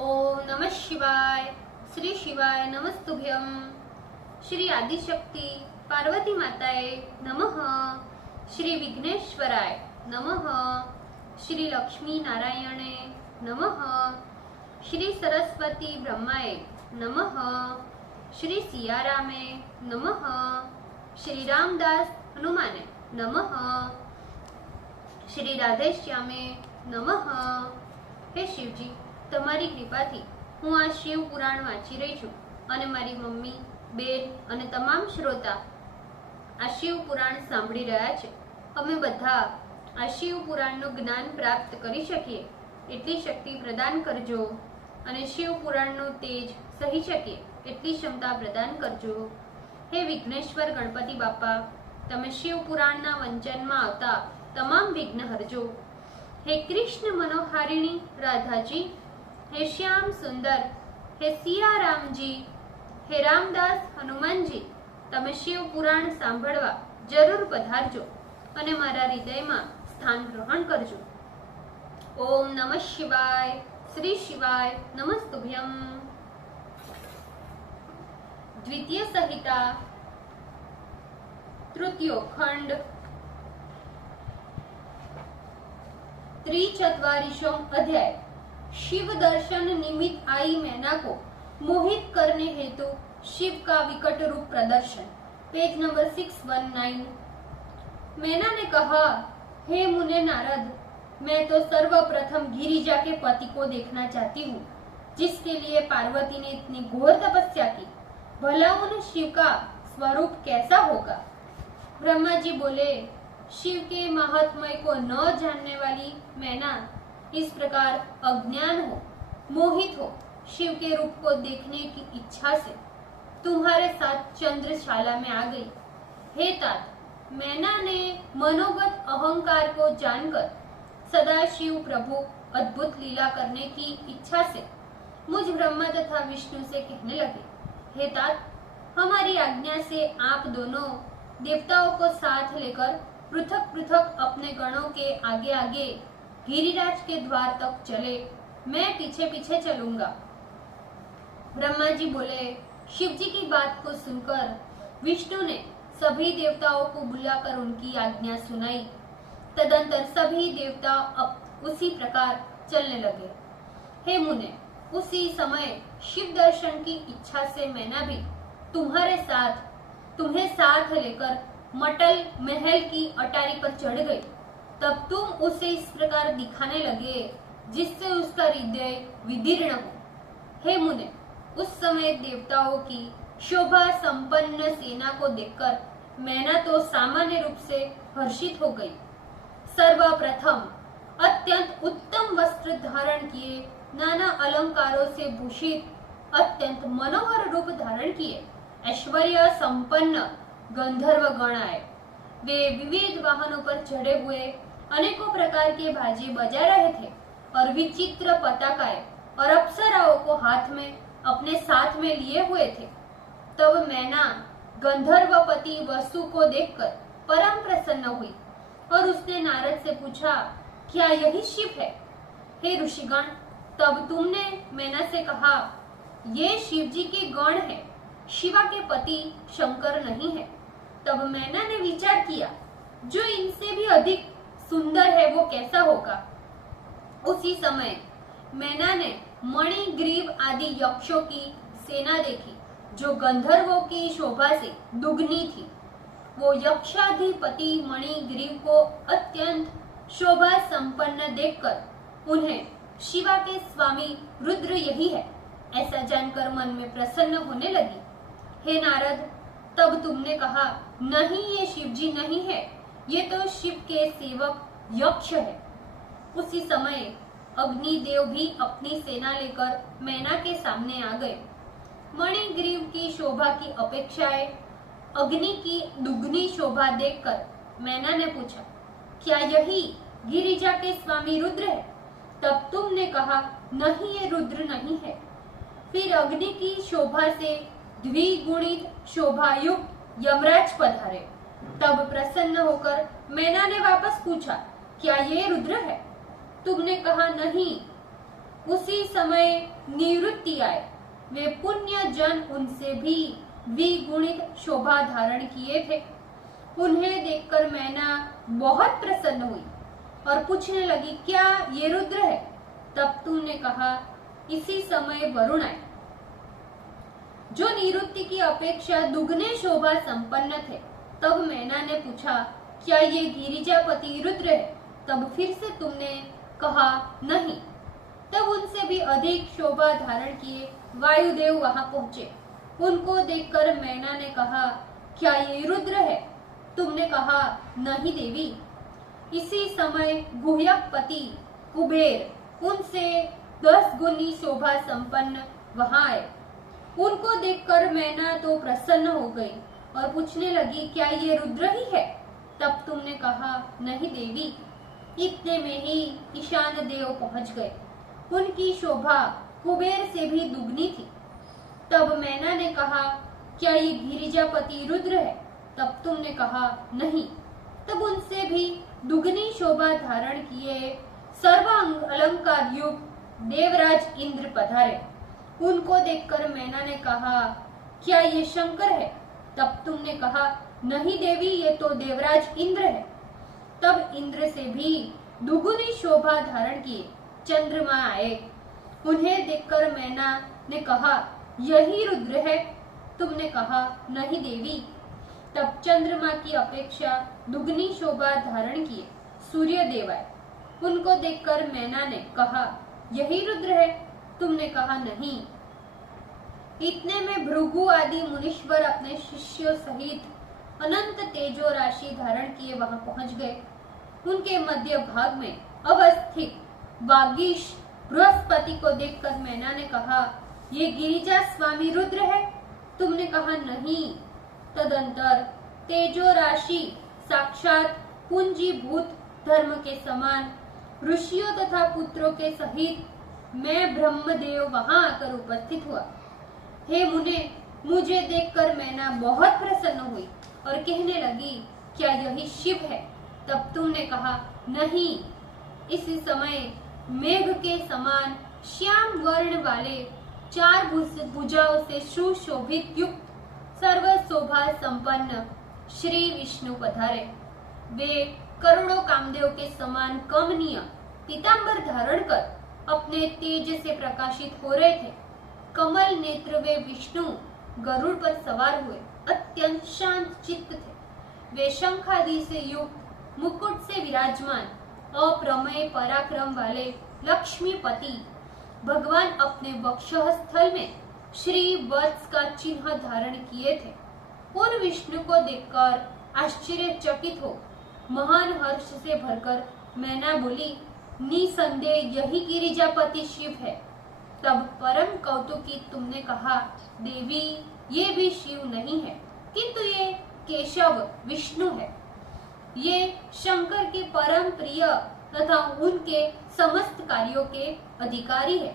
ओम नमः शिवाय। श्री शिवाय नमस्तुभ्यम। श्री आदिशक्ति पार्वती माताए नमः। श्री विघ्नेश्वराय नमः। श्री लक्ष्मी नारायणे नमः। श्री सरस्वती ब्रह्माए नमः। श्री सियारामे नमः। श्री रामदास हनुमाने नमः। श्री राधेश्यामे नमः। हे शिवजी, તમારી કૃપાથી હું આ શિવ પુરાણ વાંચી રહી છું અને મારી મમ્મી, બેન અને તમામ શ્રોતા આ શિવ પુરાણ સાંભળી રહ્યા છે। અમે બધા આ શિવ પુરાણનું જ્ઞાન પ્રાપ્ત કરી શકીએ એટલી શક્તિ પ્રદાન કરજો અને શિવ પુરાણનું તેજ સહી શકીએ એટલી ક્ષમતા પ્રદાન કરજો। હે વિઘ્નેશ્વર ગણપતિ બાપા, તમે શિવ પુરાણના વંચનમાં આવતા તમામ વિઘ્ન હરજો। हे कृष्ण मनोहारिणी राधा जी, हे श्याम सुंदर, हे सिया राम जी, हे रामदास हनुमान जी, तमे शिव पुराण सांभळवा जरूर पधारजो अने मारा हृदयमां स्थान ग्रहण करजो। ओम नमः शिवाय। श्री शिवाय नमस्तुभ्यम। द्वितीय संहिता तृतीयो खंड त्रिचत्वारिशों अध्याय। शिव दर्शन निमित्त आई मैना को मोहित करने हेतु शिव का विकट रूप प्रदर्शन। Page number 619। मैना ने कहा, हे मुने नारद, मैं तो सर्वप्रथम गिरिजा के पति को देखना चाहती हूँ, जिसके लिए पार्वती ने इतनी घोर तपस्या की। भला उन शिव का स्वरूप कैसा होगा? ब्रह्मा जी बोले, शिव के महात्म्य को न जानने वाली मैना इस प्रकार अज्ञान हो, मोहित हो, शिव के रूप को देखने की इच्छा से तुम्हारे साथ चंद्रशाला में आ गई। हे तात, मैना ने मनोगत अहंकार को जानकर सदा शिव प्रभु अद्भुत लीला करने की इच्छा से मुझ ब्रह्मा तथा विष्णु से कहने लगे, हे तात, हमारी आज्ञा से आप दोनों देवताओं को साथ लेकर पृथक पृथक अपने गणों के आगे आगे गिरिराज के द्वार तक चले, मैं पीछे पीछे चलूंगा। ब्रह्मा जी बोले। शिव जी की बात को सुनकर विष्णु ने सभी देवताओं को बुलाकर उनकी आज्ञा सुनाई। तदंतर सभी देवता अब उसी प्रकार चलने लगे। हे मुने, उसी समय शिव दर्शन की इच्छा से मैंने भी तुम्हें साथ लेकर मटल महल की अटारी पर चढ़ गई। तब तुम उसे इस प्रकार दिखाने लगे जिससे उसका हृदय विदीर्ण हो। हे मुने, उस समय देवताओं की शोभा संपन्न सेना को देखकर मैना तो सामान्य रूप से हर्षित हो गई। सर्वप्रथम अत्यंत उत्तम वस्त्र धारण किए, नाना अलंकारों से भूषित अत्यंत मनोहर रूप धारण किए ऐश्वर्य संपन्न गंधर्व गण आए। वे विविध वाहनों पर चढ़े हुए अनेकों प्रकार के बाजे बजा रहे थे और विचित्र पताकाएं और अप्सराओं को हाथ में अपने साथ में लिए हुए थे। तब मैना गंधर्वपति वसु को देखकर परम प्रसन्न हुई और उसने नारद से पूछा, क्या यही शिव है? हे ऋषिगण, तब तुमने मैना से कहा, ये शिव जी के गण है, शिवा के पति शंकर नहीं है। तब मैना ने विचार किया, जो इनसे भी अधिक सुंदर है वो कैसा होगा? उसी समय मैना ने मणिग्रीव आदि यक्षों की सेना देखी, जो गंधर्वों की शोभा से दुगनी थी। वो यक्षाधिपति मणिग्रीव को अत्यंत शोभा संपन्न देखकर उन्हें शिवा के स्वामी रुद्र यही है ऐसा जानकर मन में प्रसन्न होने लगी। हे नारद, तब तुमने कहा, नहीं, ये शिव जी नहीं है, ये तो शिव के सेवक यक्ष है। उसी समय अग्निदेव भी अपनी सेना लेकर मैना के सामने आ गए। मणिग्रीव की शोभा की अपेक्षाएं अग्नि की दुगनी शोभा देखकर मैना ने पूछा, क्या यही गिरिजा के स्वामी रुद्र है? तब तुमने कहा, नहीं, ये रुद्र नहीं है। फिर अग्नि की शोभा से द्विगुणित शोभायुक्त यमराज पधारे। तब प्रसन्न होकर मैना ने वापस पूछा, क्या ये रुद्र है? तुमने कहा, नहीं, उसी समय निवृत्ति आए। वे पुण्य जन उनसे भी द्विगुणित शोभा धारण किए थे। उन्हें देखकर मैना बहुत प्रसन्न हुई और पूछने लगी, क्या ये रुद्र है? तब तूने कहा, इसी समय वरुण आए, जो निवृत्ति की अपेक्षा दुगने शोभा संपन्न थे। तब मैना ने पूछा, क्या ये गिरिजापति रुद्र है? तब फिर से तुमने कहा, नहीं। तब उनसे भी अधिक शोभा धारण किए वायुदेव वहां पहुंचे। उनको देखकर मैना ने कहा, क्या ये रुद्र है? तुमने कहा, नहीं देवी। इसी समय गुह्यपति कुबेर उनसे 10 गुनी शोभा संपन्न वहां आए। उनको देखकर मैना तो प्रसन्न हो गई और पूछने लगी, क्या ये रुद्र ही है? तब तुमने कहा, नहीं देवी। इतने में ही ईशान देव पहुंच गए। उनकी शोभा कुबेर से भी दुगनी थी। तब मैना ने कहा, क्या ये गिरिजापति रुद्र है? तब तुमने कहा, नहीं। तब उनसे भी दुगनी शोभा धारण किए सर्व अलंकार युक्त देवराज इंद्र पधारे। उनको देखकर मैना ने कहा, क्या ये शंकर है? तब तुमने कहा, नहीं देवी, ये तो देवराज इंद्र है। तब इंद्र से भी दुगुनी शोभा धारण किए चंद्रमा आए। उन्हें देखकर मैना ने कहा, यही रुद्र है? तुमने कहा, नहीं देवी। तब चंद्रमा की अपेक्षा दुगनी शोभा धारण किए सूर्य देव आए। उनको देखकर मैना ने कहा, यही रुद्र है? तुमने कहा, नहीं। इतने में भृगु आदि मुनीश्वर अपने शिष्यों सहित अनंत तेजो राशि धारण किए वहां पहुंच गए। उनके मध्य भाग में अवस्थित वागीश बृहस्पति को देखकर मैना ने कहा, ये गिरिजा स्वामी रुद्र है? तुमने कहा, नहीं। तदंतर तेजो राशि साक्षात पूंजीभूत धर्म के समान ऋषियों तथा पुत्रों के सहित मैं ब्रह्मदेव वहां आकर उपस्थित हुआ। हे मुने, मुझे देखकर मैना बहुत प्रसन्न हुई और कहने लगी, क्या यही शिव है? तब तुमने कहा, नहीं। इसी समय मेघ के समान श्याम वर्ण वाले 4 भुजाओं से सुशोभित युक्त सर्व शोभा संपन्न श्री विष्णु पधारे। वे करोड़ों कामदेव के समान कमनीय पीतांबर धारण कर अपने तेज से प्रकाशित हो रहे थे। कमल नेत्र वे विष्णु गरुड़ पर सवार हुए अत्यंत शांत चित्त थे। वे शंख आदि से युक्त मुकुट से विराजमान अप्रमेय पराक्रम वाले लक्ष्मीपति भगवान अपने वक्षः स्थल में श्री वत्स का चिन्ह धारण किए थे। उन विष्णु को देखकर आश्चर्यचकित हो महान हर्ष से भरकर मैना बोली, निसंदेह यही गिरिजापति शिव है। तब परम कौतुकी तुमने कहा, देवी, ये भी शिव नहीं है, किंतु ये केशव विष्णु है। ये शंकर के परम प्रिय तथा उनके समस्त कार्यों के अधिकारी है।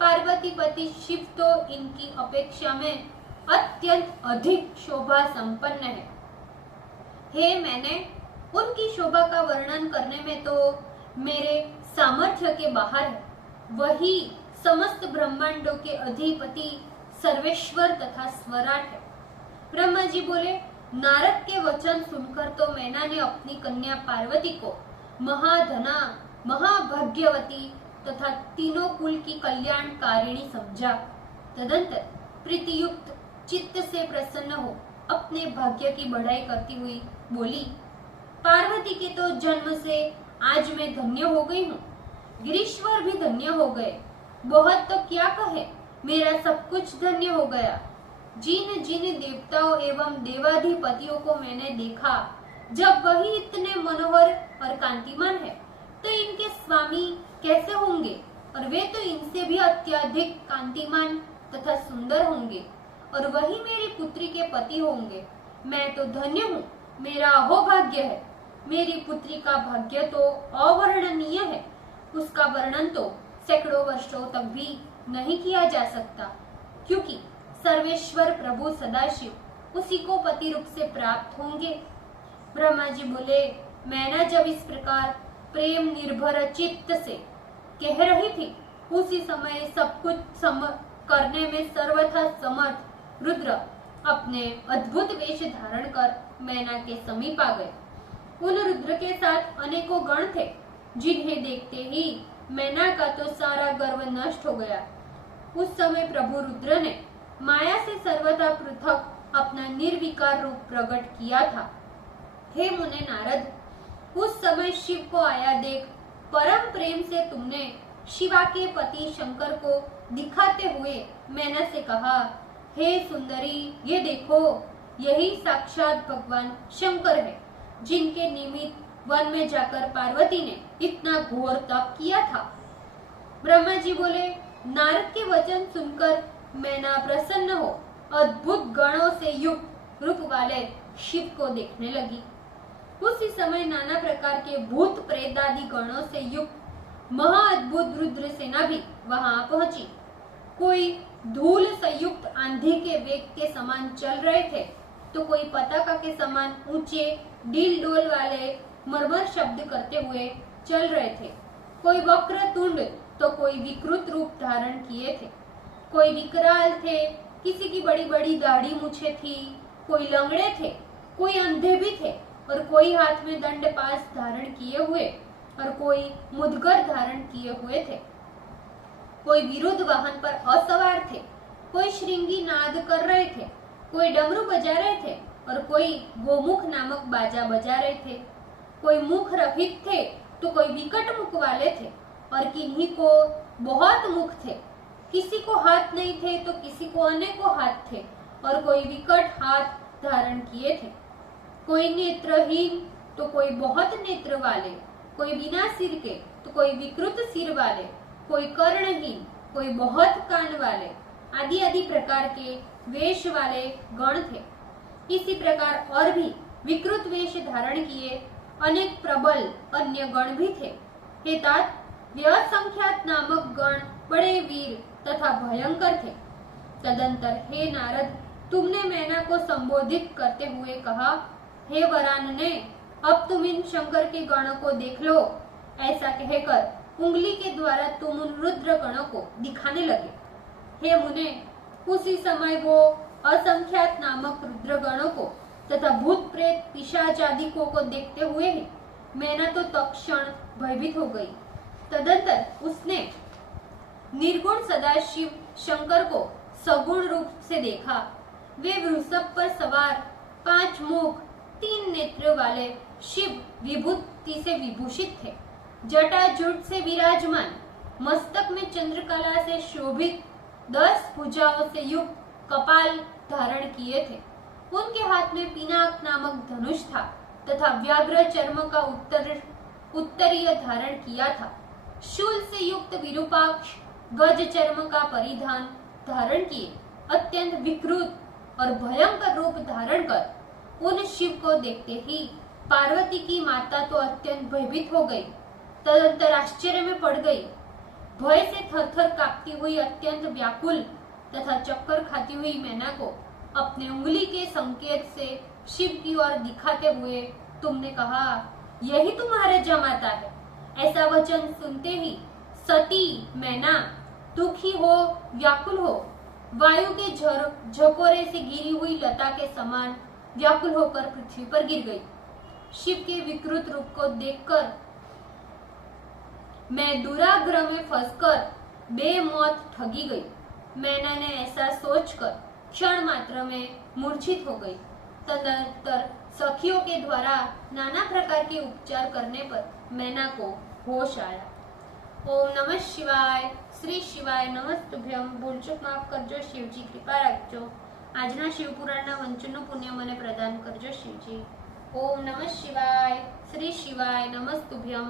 पार्वतीपति शिव तो इनकी अपेक्षा में अत्यंत अधिक शोभा संपन्न है। हे मैंने उनकी शोभा का वर्णन करने में तो मेरे सामर्थ्य के बाहर है। वही समस्त ब्रह्मांडों के अधिपति सर्वेश्वर तथा स्वराट है। ब्रह्मा जी बोले, नारद के वचन सुनकर तो मैना ने अपनी कन्या पार्वती को महाधना, महाभाग्यवती तथा तीनों कुल की कल्याणकारिणी समझा। तदंतर प्रीतियुक्त चित्त से प्रसन्न हो अपने भाग्य की बढ़ाई करती हुई बोली, पार्वती के तो जन्म से आज मैं धन्य हो गई हूँ। गिरीश्वर भी धन्य हो गए। बहुत तो क्या कहे, मेरा सब कुछ धन्य हो गया। जिन जिन देवताओं एवं देवाधिपतियों को मैंने देखा, जब वही इतने मनोहर और कांतिमान है, तो इनके स्वामी कैसे होंगे? और वे तो इनसे भी अत्यधिक कांतिमान तथा सुंदर होंगे, और वही मेरी पुत्री के पति होंगे। मैं तो धन्य हूँ, मेरा अहोभाग्य है। मेरी पुत्री का भाग्य तो अवर्णनीय है। उसका वर्णन तो सैकड़ों वर्षों तक भी नहीं किया जा सकता, क्योंकि सर्वेश्वर प्रभु सदाशिव उसी को पति रूप से प्राप्त होंगे। ब्रह्मा जी बोले, मैना जब इस प्रकार प्रेम निर्भर चित्त से कह रही थी, उसी समय सब कुछ करने में सर्वथा समर्थ रुद्र अपने अद्भुत वेश धारण कर मैना के समीप आ गए। उन रुद्र के साथ अनेकों गण थे, जिन्हें देखते ही मैना का तो सारा गर्व नष्ट हो गया। उस समय प्रभु रुद्र ने माया से सर्वथा पृथक अपना निर्विकार रूप प्रकट किया था। हे मुने नारद, उस समय शिव को आया देख परम प्रेम से तुमने शिवा के पति शंकर को दिखाते हुए मैना से कहा, हे सुंदरी, ये देखो, यही साक्षात भगवान शंकर है, जिनके निमित्त वन में जाकर पार्वती ने इतना घोर तप किया था। ब्रह्मा जी बोले, नारद के वचन सुनकर मैना प्रसन्न हो अद्भुत गणों से युक्त रूप वाले शिव को देखने लगी। उसी समय नाना प्रकार के भूत प्रेत आदि गणों से युक्त महाअद्भुत रुद्र सेना भी वहां पहुंची। कोई धूल संयुक्त आंधी के वेग के समान चल रहे थे, तो कोई पताका के समान ऊंचे डील डोल वाले मरमर शब्द करते हुए चल रहे थे। कोई वक्र तुंड तो कोई विकृत रूप धारण किए थे। कोई विकराल थे, किसी की बड़ी बड़ी दाढ़ी मूछें थी, कोई लंगड़े थे, कोई अंधे भी थे, और कोई हाथ में दंड पास धारण किए हुए और कोई मुदगर धारण किए हुए थे। कोई विरुद्ध वाहन पर असवार थे, कोई श्रृंगी नाद कर रहे थे, कोई डमरू बजा रहे थे और कोई गोमुख नामक बाजा बजा रहे थे। कोई मुख रहित थे तो कोई विकट मुख वाले थे, और किन्हीं को बहुत मुख थे। किसी को हाथ नहीं थे तो किसी को अनेकों हाथ थे, और कोई विकट हाथ धारण किए थे। कोई नेत्रहीन तो कोई बहुत नेत्र वाले, कोई बिना सिर के तो कोई विकृत सिर वाले, कोई कर्णहीन, कोई बहुत कान वाले, आदि आदि प्रकार के वेश वाले गण थे। इसी प्रकार और भी विकृत वेश धारण किए अनेक प्रबल अन्य गण भी थे। हे तात, व्यसंख्यात नामक गण बड़े वीर तथा भयंकर थे। तदंतर हे नारद, तुमने मैना को संबोधित करते हुए कहा, हे वरानने, अब तुम इन शंकर के गणों को देख लो। ऐसा कहकर उंगली के द्वारा तुम उन रुद्र गणों को दिखाने लगे। हे मुने, उसी समय वो असंख्यात नामक रुद्र गणों को तथा भूत प्रेत पिशाच आदि को देखते हुए ही मैना तो तत्क्षण भयभीत हो गई। तदंतर उसने निर्गुण सदाशिव शंकर को सगुण रूप से देखा। वे वृषभ पर सवार 5 मुख 3 नेत्र वाले शिव विभूति से विभूषित थे। जटाजूट से विराजमान, मस्तक में चंद्रकला से शोभित, 10 भुजाओं से युक्त कपाल धारण किए थे। उनके हाथ में पिनाक नामक धनुष था तथा व्याघ्र चर्म का उत्तरीय धारण किया था। शूल से युक्त विरूपाक्ष गज चर्म का परिधान धारण किए अत्यंत विकृत और भयंकर रूप धारण कर उन शिव को देखते ही पार्वती की माता तो अत्यंत भयभीत हो गई। तदंतर आश्चर्य में पड़ गई। भय से थरथर कांपती हुई, अत्यंत व्याकुल तथा चक्कर खाती हुई मैना को अपने उंगली के संकेत से शिव की ओर दिखाते हुए तुमने कहा, यही तुम्हारे जमाता है। ऐसा वचन सुनते ही सती मैना दुखी हो, व्याकुल हो, वायु के झकोरे से गिरी हुई लता के समान व्याकुल होकर पृथ्वी पर गिर गई। शिव के विकृत रूप को देखकर मैं दुराग्रह में फंसकर बेमौत ठगी गई। मैना ने ऐसा सोचकर क्षण मात्र में मूर्छित हो गई। तदंतर सखियों के द्वारा नाना प्रकार के उपचार करने पर मैना को होश आया। ओम नमः शिवाय। श्री शिवाय नमस्तुभ्यम। ભૂલચૂક માફ કરજો શિવજી, કૃપા રાખજો। આજના શિવપુરાણના વંચનનું પુણ્ય મને પ્રદાન કરજો શિવજી। ઓમ નમઃ શિવાય। શ્રી શિવાય નમસ્તુભ્યમ।